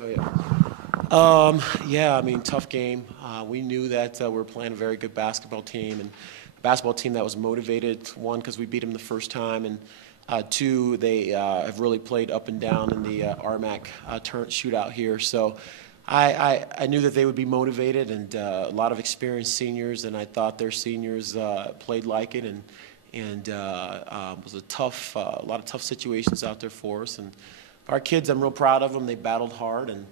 tell you? Yeah, I mean, tough game. We knew that we were playing a very good basketball team, and a basketball team that was motivated. One, because we beat them the first time, and two, they have really played up and down in the RMAC shootout here. So I knew that they would be motivated, and a lot of experienced seniors, and I thought their seniors played like it, and it was a lot of tough situations out there for us. And our kids, I'm real proud of them. They battled hard, and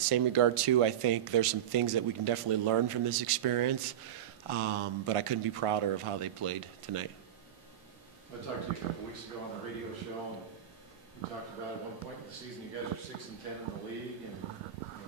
same regard too, I think there's some things that we can definitely learn from this experience, but I couldn't be prouder of how they played tonight. I talked to you a couple weeks ago on the radio show. You talked about at one point in the season you guys are 6-10 in the league, and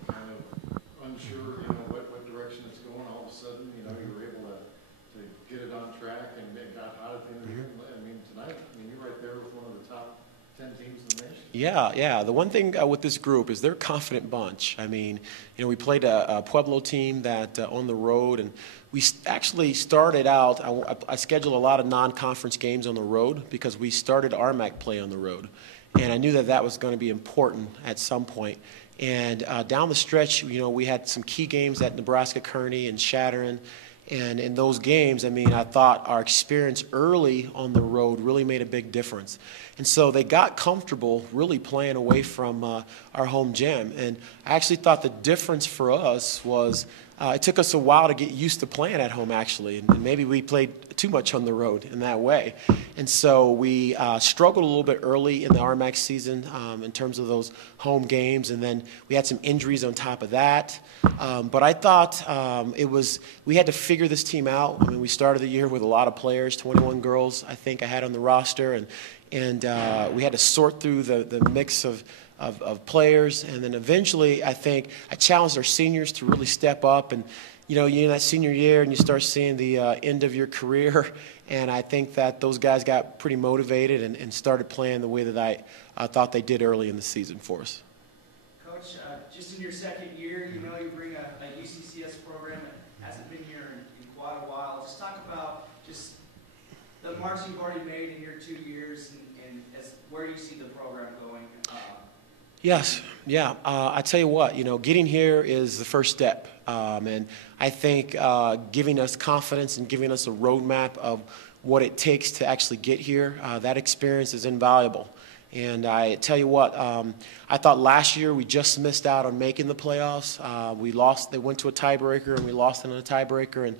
kind of unsure, what direction it's going. All of a sudden, you were able to get it on track and got hot at the end of the year. I mean, tonight, you're right there with one of the top 10 teams in the nation. Yeah. The one thing with this group is they're a confident bunch. I mean, we played a Pueblo team that on the road, and we actually started out. I scheduled a lot of non-conference games on the road because we started RMAC play on the road, and I knew that was going to be important at some point. And down the stretch, we had some key games at Nebraska Kearney and Shattern. And in those games, I thought our experience early on the road really made a big difference. And so they got comfortable really playing away from our home gym. And I actually thought the difference for us was it took us a while to get used to playing at home, actually. And maybe we played too much on the road in that way. And so we struggled a little bit early in the RMAC season in terms of those home games. And then we had some injuries on top of that. But I thought we had to figure this team out. We started the year with a lot of players, 21 girls I think I had on the roster. And we had to sort through the mix of players, and then eventually I think I challenged our seniors to really step up. And you're in that senior year and you start seeing the end of your career, and I think that those guys got pretty motivated and started playing the way that I thought they did early in the season for us. Coach, just in your second year, you bring a UCCS program that hasn't been here in quite a while. Just talk about just the marks you've already made in your 2 years, and where you see the program going. Yes, yeah. I tell you what, getting here is the first step. And I think giving us confidence and giving us a roadmap of what it takes to actually get here, that experience is invaluable. And I tell you what, I thought last year we just missed out on making the playoffs. We lost. They went to a tiebreaker, and we lost in a tiebreaker. And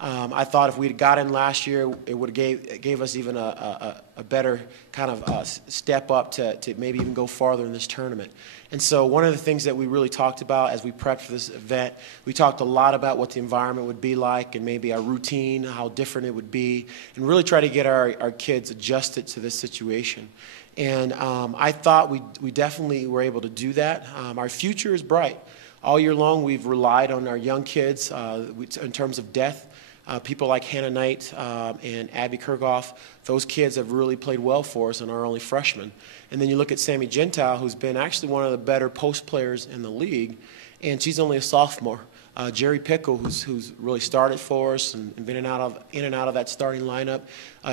I thought if we'd got in last year, it would have gave us even a better kind of step up to maybe even go farther in this tournament. And so one of the things that we really talked about as we prepped for this event, we talked a lot about what the environment would be like and maybe our routine, how different it would be, and really try to get our kids adjusted to this situation. And I thought we definitely were able to do that. Our future is bright. All year long, we've relied on our young kids in terms of depth. People like Hannah Knight and Abby Kirchoff, those kids have really played well for us and are only freshmen. And then you look at Sammy Gentile, who's been actually one of the better post players in the league, and she's only a sophomore. Jerry Pickle, who's really started for us and been in and out of that starting lineup,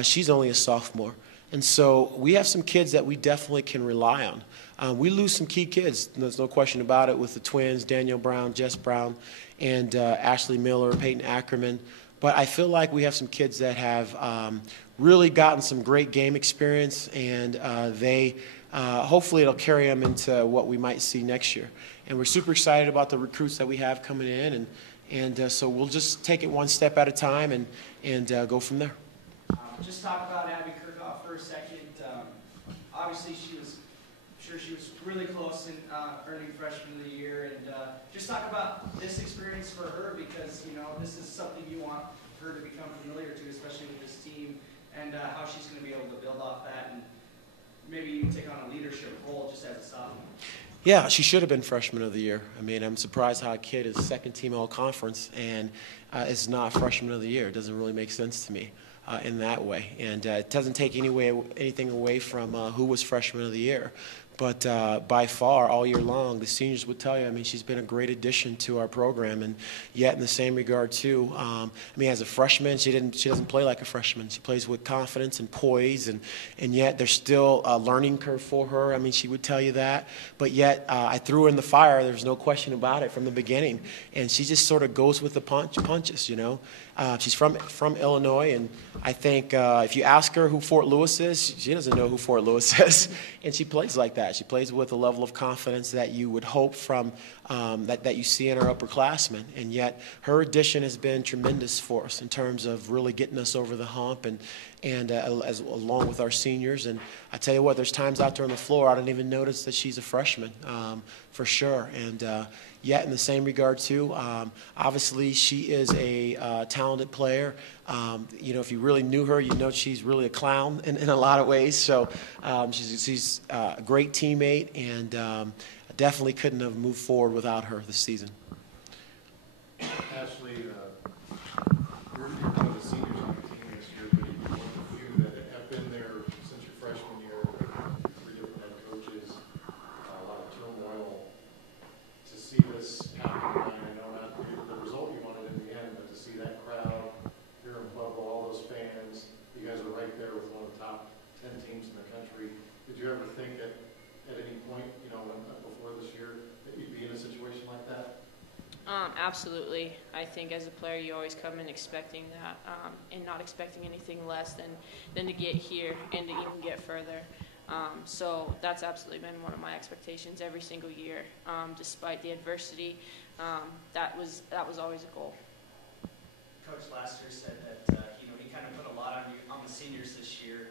she's only a sophomore. And so we have some kids that we definitely can rely on. We lose some key kids, there's no question about it, with the twins, Danielle Brown, Jess Brown, and Ashley Miller, Peyton Ackerman. But I feel like we have some kids that have really gotten some great game experience, and hopefully it'll carry them into what we might see next year. And we're super excited about the recruits that we have coming in, and so we'll just take it one step at a time and go from there. Just talk about Abby Kirchoff for a second. Obviously, she was really close in earning Freshman of the Year, and just talk about this experience for her, because this is something you want her to become familiar to, especially with this team, and how she's going to be able to build off that and maybe even take on a leadership role just as a sophomore. Yeah, she should have been Freshman of the Year. I'm surprised how a kid is second team all-conference and is not Freshman of the Year. It doesn't really make sense to me in that way. And it doesn't take anything away from who was Freshman of the Year. But by far, all year long, the seniors would tell you, I mean, she's been a great addition to our program. And yet, in the same regard, too, I mean, as a freshman, she doesn't play like a freshman. She plays with confidence and poise, and yet there's still a learning curve for her. I mean, she would tell you that. But yet, I threw her in the fire. There's no question about it from the beginning. And she just sort of goes with the punches, you know. She's from Illinois, and I think if you ask her who Fort Lewis is, she doesn't know who Fort Lewis is. And she plays like that. She plays with a level of confidence that you would hope from that you see in our upperclassmen. And yet her addition has been tremendous for us in terms of really getting us over the hump and along with our seniors. And I tell you what, there's times out there on the floor I don't even notice that she's a freshman, for sure. And yet in the same regard too, obviously she is a talented player. You know, if you really knew her, you know she's really a clown in a lot of ways. So she's a great teammate, and definitely couldn't have moved forward without her this season. Ashley, you're one of the seniors on the team this year, but you're one of the few that have been there since your freshman year, 3 different head coaches, a lot of turmoil. To see this happen, I know not the result you wanted in the end, but to see that crowd here in Pueblo, all those fans, you guys are right there with one of the top 10 teams in the country. Did you ever think that at any point, you know, before this year, that you'd be in a situation like that? Absolutely. I think as a player, you always come in expecting that, and not expecting anything less than to get here and to even get further. So that's absolutely been one of my expectations every single year, despite the adversity. That was always a goal. Coach last year said that you know, he kind of put a lot on the seniors this year.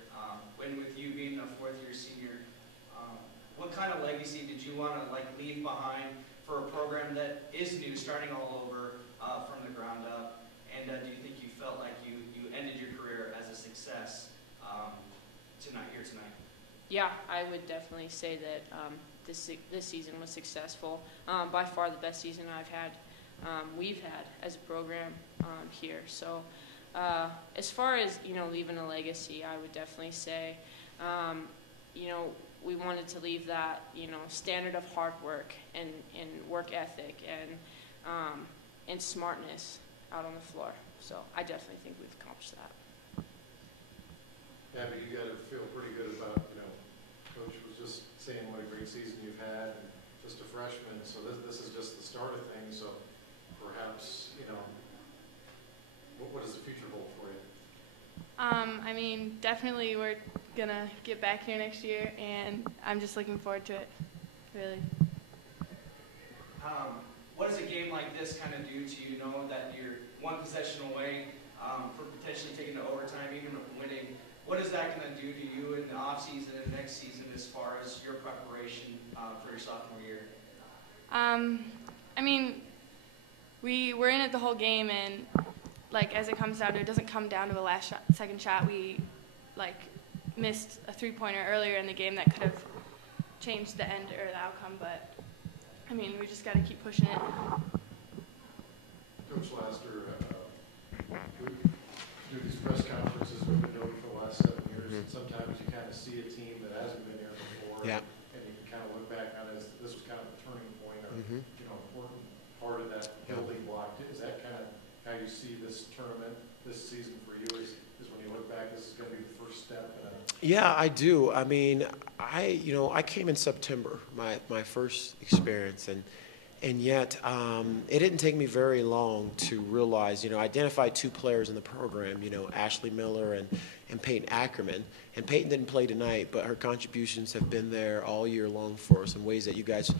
When with you being a fourth-year senior, what kind of legacy did you want to leave behind for a program that is new, starting all over from the ground up? And do you think you felt like you ended your career as a success here tonight? Yeah, I would definitely say that this season was successful. By far the best season we've had as a program here. So as far as, you know, leaving a legacy, I would definitely say, you know, we wanted to leave that, you know, standard of hard work and work ethic and smartness out on the floor. So I definitely think we've accomplished that. Yeah, but you got to feel pretty good about, you know, Coach was just saying what a great season you've had, and just a freshman. So this is just the start of things. So perhaps, you know, what does the future hold for you? I mean, definitely we're going to get back here next year, and I'm just looking forward to it, really. What does a game like this kind of do to you, know that you're one possession away for potentially taking to overtime, even winning? What is that going to do to you in the offseason and next season as far as your preparation for your sophomore year? I mean, we're in it the whole game, and as it comes down to it, doesn't come down to the last second shot. We missed a 3-pointer earlier in the game that could have changed the end or the outcome, but I mean, we just got to keep pushing it. Coach Laster, through these press conferences we've been doing for the last 7 years, and sometimes you kind of see a team that hasn't been here before, and you can kind of look back on it as this was kind of a turning point, or you know, important part of that building block. Is that kind of how you see this tournament this season for you? Is when you look back, this is going to be the first step? Yeah, I do. I mean, I came in September, my first experience, and yet it didn't take me very long to realize, identify 2 players in the program, Ashley Miller and Peyton Ackerman. And Peyton didn't play tonight, but her contributions have been there all year long for us in ways that you guys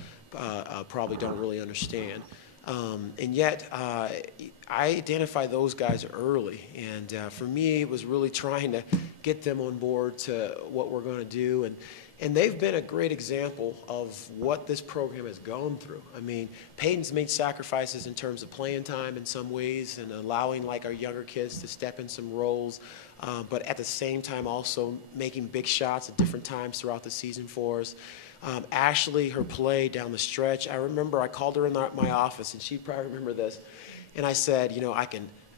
probably don't really understand. And yet, I identified those guys early, and for me, it was really trying to get them on board to what we're going to do, and they've been a great example of what this program has gone through. I mean, Peyton's made sacrifices in terms of playing time in some ways and allowing our younger kids to step in some roles, but at the same time also making big shots at different times throughout the season for us. Ashley, her play down the stretch, I remember I called her in my office, and she'd probably remember this, and I said,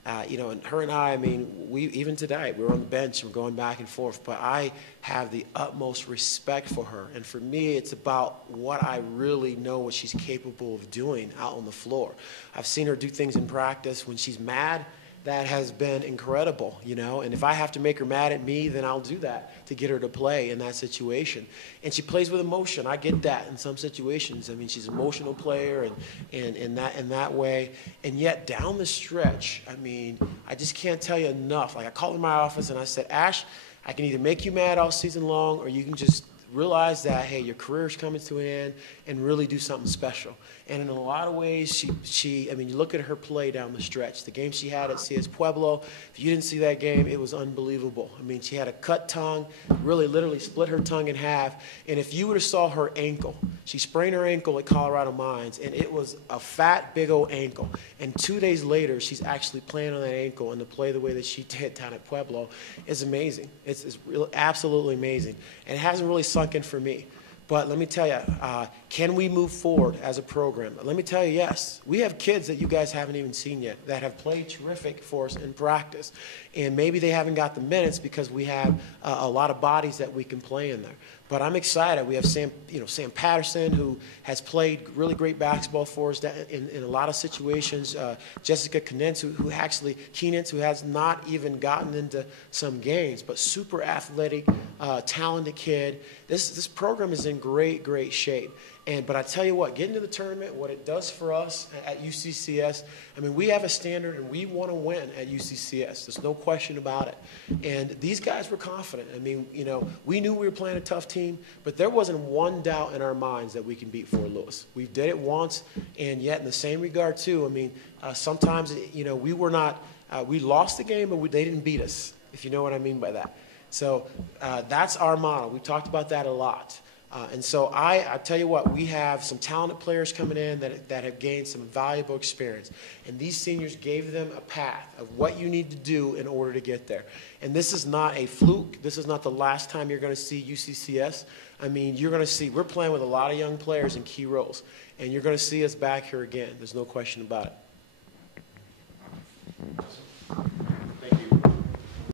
And her and I mean, even today, we're on the bench, we're going back and forth, but I have the utmost respect for her. And for me, it's about what I really know what she's capable of doing out on the floor. I've seen her do things in practice when she's mad. That has been incredible, and if I have to make her mad at me, then I'll do that to get her to play in that situation. And she plays with emotion. I get that in some situations. I mean, she's an emotional player and in that way. And yet down the stretch, I mean, I just can't tell you enough. Like, I called in my office and I said, Ash, I can either make you mad all season long, or you can just realize that, hey, your career's coming to an end, and really do something special. And in a lot of ways, I mean, you look at her play down the stretch. The game she had at CS Pueblo, if you didn't see that game, it was unbelievable. I mean, she had a cut tongue, really literally split her tongue in half. And if you would have saw her ankle, she sprained her ankle at Colorado Mines, and it was a fat, big old ankle. And 2 days later, she's actually playing on that ankle, and to play the way that she did down at Pueblo is amazing. It's really, absolutely amazing. And it hasn't really sunk in for me. But let me tell you, can we move forward as a program? Let me tell you, yes. We have kids that you guys haven't even seen yet that have played terrific for us in practice. And maybe they haven't got the minutes because we have a lot of bodies that we can play in there. But I'm excited. We have Sam Patterson, who has played really great basketball for us in a lot of situations. Jessica Keenantz, who has not even gotten into some games, but super athletic, talented kid. This program is in great shape. But I tell you what, getting to the tournament, what it does for us at UCCS, I mean, we have a standard and we want to win at UCCS. There's no question about it. And these guys were confident. I mean, we knew we were playing a tough team, but there wasn't one doubt in our minds that we can beat Fort Lewis. We did it once, and yet in the same regard too, I mean, sometimes, we were not, we lost the game, but they didn't beat us, if you know what I mean by that. So that's our model. We've talked about that a lot. And so I tell you what, we have some talented players coming in that have gained some valuable experience. And these seniors gave them a path of what you need to do in order to get there. And this is not a fluke. This is not the last time you're going to see UCCS. I mean, you're going to see, we're playing with a lot of young players in key roles. And you're going to see us back here again. There's no question about it.